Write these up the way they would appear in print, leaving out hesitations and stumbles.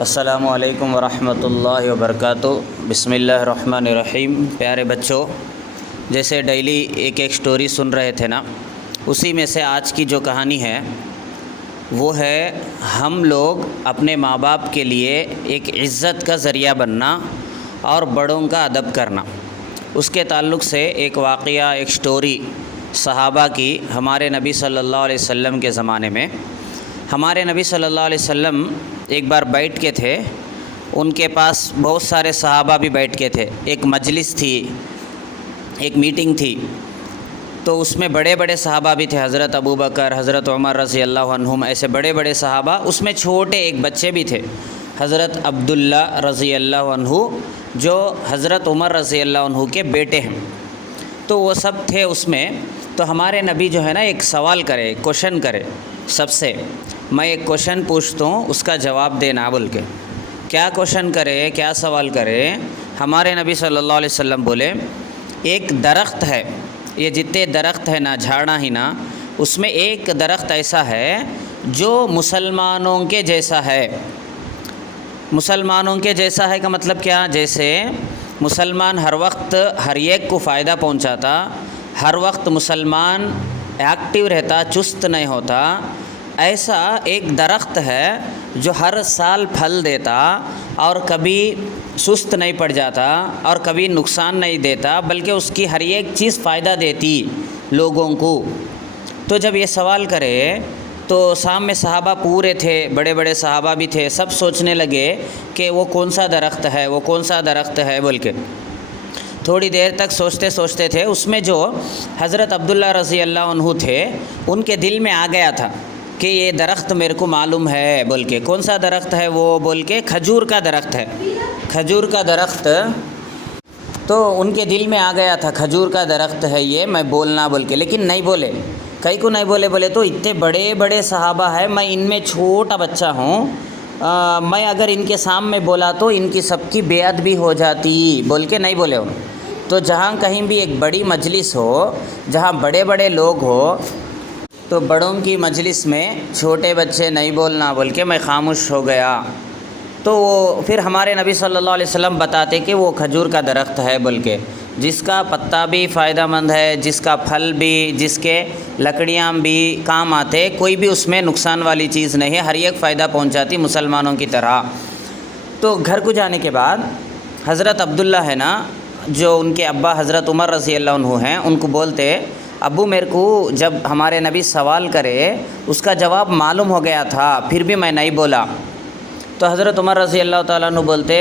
السلام علیکم ورحمۃ اللہ وبرکاتہ۔ بسم اللہ الرحمن الرحیم۔ پیارے بچوں، جیسے ڈیلی ایک سٹوری سن رہے تھے نا، اسی میں سے آج کی جو کہانی ہے وہ ہے ہم لوگ اپنے ماں باپ کے لیے ایک عزت کا ذریعہ بننا اور بڑوں کا ادب کرنا۔ اس کے تعلق سے ایک واقعہ، ایک سٹوری صحابہ کی، ہمارے نبی صلی اللہ علیہ وسلم کے زمانے میں۔ ہمارے نبی صلی اللہ علیہ وسلم ایک بار بیٹھ کے تھے، ان کے پاس بہت سارے صحابہ بھی بیٹھ کے تھے۔ ایک مجلس تھی، ایک میٹنگ تھی، تو اس میں بڑے بڑے صحابہ بھی تھے، حضرت ابوبکر، حضرت عمر رضی اللہ عنہم، ایسے بڑے بڑے صحابہ۔ اس میں چھوٹے ایک بچے بھی تھے، حضرت عبداللہ رضی اللہ عنہ، جو حضرت عمر رضی اللہ عنہ کے بیٹے ہیں۔ تو وہ سب تھے اس میں۔ تو ہمارے نبی جو ہے نا ایک سوال کرے، ایک کوشچن کرے سب سے، میں ایک کوشچن پوچھتا ہوں، اس کا جواب دینا بول کے۔ کیا کوشچن کرے، کیا سوال کرے؟ ہمارے نبی صلی اللہ علیہ وسلم بولے، ایک درخت ہے، یہ جتنے درخت ہے نا، جھاڑا ہی نا، اس میں ایک درخت ایسا ہے جو مسلمانوں کے جیسا ہے۔ مسلمانوں کے جیسا ہے کا مطلب کیا؟ جیسے مسلمان ہر وقت ہر ایک کو فائدہ پہنچاتا، ہر وقت مسلمان ایکٹیو رہتا، چست نہیں ہوتا، ایسا ایک درخت ہے جو ہر سال پھل دیتا اور کبھی سست نہیں پڑ جاتا اور کبھی نقصان نہیں دیتا، بلکہ اس کی ہر ایک چیز فائدہ دیتی لوگوں کو۔ تو جب یہ سوال کرے تو سامنے صحابہ پورے تھے، بڑے بڑے صحابہ بھی تھے، سب سوچنے لگے کہ وہ کون سا درخت ہے، وہ کون سا درخت ہے بول کے۔ تھوڑی دیر تک سوچتے تھے۔ اس میں جو حضرت عبداللہ رضی اللہ عنہ تھے، ان کے دل میں آ گیا تھا کہ یہ درخت میرے کو معلوم ہے بول کے۔ کون سا درخت ہے وہ بول کے؟ کھجور کا درخت ہے، کھجور کا درخت۔ تو ان کے دل میں آ گیا تھا کھجور کا درخت ہے یہ، میں بولنا بول کے، لیکن نہیں بولے۔ کئی کو نہیں بولے؟ بولے تو اتنے بڑے بڑے صحابہ ہیں، میں ان میں چھوٹا بچہ ہوں، میں اگر ان کے سامنے بولا تو ان کی سب کی بے ادبی ہو جاتی بول کے نہیں بولے۔ تو جہاں کہیں بھی ایک بڑی مجلس ہو، جہاں بڑے بڑے لوگ ہو، تو بڑوں کی مجلس میں چھوٹے بچے نہیں بولنا بول کے میں خاموش ہو گیا۔ تو وہ پھر ہمارے نبی صلی اللہ علیہ وسلم بتاتے کہ وہ کھجور کا درخت ہے بول کے، جس کا پتا بھی فائدہ مند ہے، جس کا پھل بھی، جس کے لکڑیاں بھی کام آتے، کوئی بھی اس میں نقصان والی چیز نہیں ہے، ہر ایک فائدہ پہنچاتی مسلمانوں کی طرح۔ تو گھر کو جانے کے بعد حضرت عبداللہ ہے نا، جو ان کے ابا حضرت عمر رضی اللہ عنہ ہیں، ان کو بولتے، ابو میرے کو جب ہمارے نبی سوال کرے اس کا جواب معلوم ہو گیا تھا، پھر بھی میں نہیں بولا۔ تو حضرت عمر رضی اللہ تعالیٰ عنہ بولتے،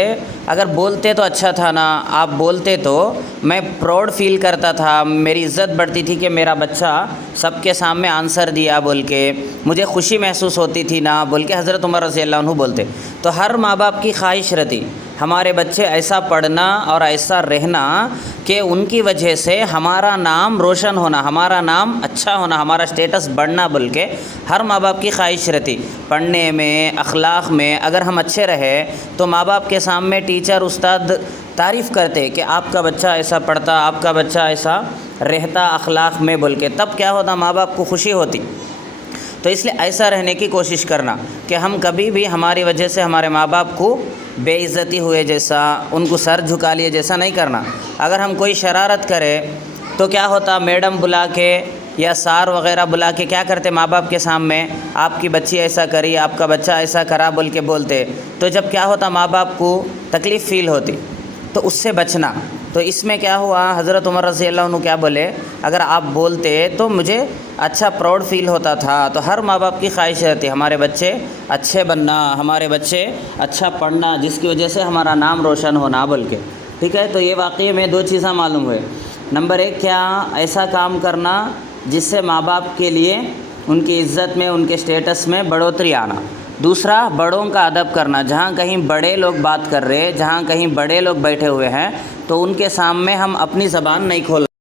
اگر بولتے تو اچھا تھا نا، آپ بولتے تو میں پراؤڈ فیل کرتا تھا، میری عزت بڑھتی تھی کہ میرا بچہ سب کے سامنے آنسر دیا بول کے، مجھے خوشی محسوس ہوتی تھی نا بول کے حضرت عمر رضی اللہ عنہ بولتے۔ تو ہر ماں باپ کی خواہش رہتی ہمارے بچے ایسا پڑھنا اور ایسا رہنا کہ ان کی وجہ سے ہمارا نام روشن ہونا، ہمارا نام اچھا ہونا، ہمارا سٹیٹس بڑھنا بول کے ہر ماں باپ کی خواہش رہتی۔ پڑھنے میں، اخلاق میں اگر ہم اچھے رہے تو ماں باپ کے سامنے ٹیچر، استاد تعریف کرتے کہ آپ کا بچہ ایسا پڑھتا، آپ کا بچہ ایسا رہتا اخلاق میں بول کے، تب کیا ہوتا؟ ماں باپ کو خوشی ہوتی۔ تو اس لیے ایسا رہنے کی کوشش کرنا کہ ہم کبھی بھی ہماری وجہ سے ہمارے ماں باپ کو بے عزتی ہوئے جیسا، ان کو سر جھکا لیے جیسا نہیں کرنا۔ اگر ہم کوئی شرارت کرے تو کیا ہوتا؟ میڈم بلا کے یا سار وغیرہ بلا کے کیا کرتے ماں باپ کے سامنے؟ آپ کی بچی ایسا کری، آپ کا بچہ ایسا کرا بول کے بولتے۔ تو جب کیا ہوتا؟ ماں باپ کو تکلیف فیل ہوتی۔ تو اس سے بچنا۔ تو اس میں کیا ہوا؟ حضرت عمر رضی اللہ عنہ کیا بولے؟ اگر آپ بولتے تو مجھے اچھا پراؤڈ فیل ہوتا تھا۔ تو ہر ماں باپ کی خواہش رہتی ہمارے بچے اچھے بننا، ہمارے بچے اچھا پڑھنا، جس کی وجہ سے ہمارا نام روشن ہونا بول کے، ٹھیک ہے؟ تو یہ واقعے میں دو چیزیں معلوم ہوئے۔ نمبر ایک، کیا ایسا کام کرنا جس سے ماں باپ کے لیے ان کی عزت میں، ان کے سٹیٹس میں بڑھوتری آنا۔ دوسرا، بڑوں کا ادب کرنا۔ جہاں کہیں بڑے لوگ بات کر رہے، جہاں کہیں بڑے لوگ بیٹھے ہوئے ہیں، تو ان کے سامنے ہم اپنی زبان نہیں کھول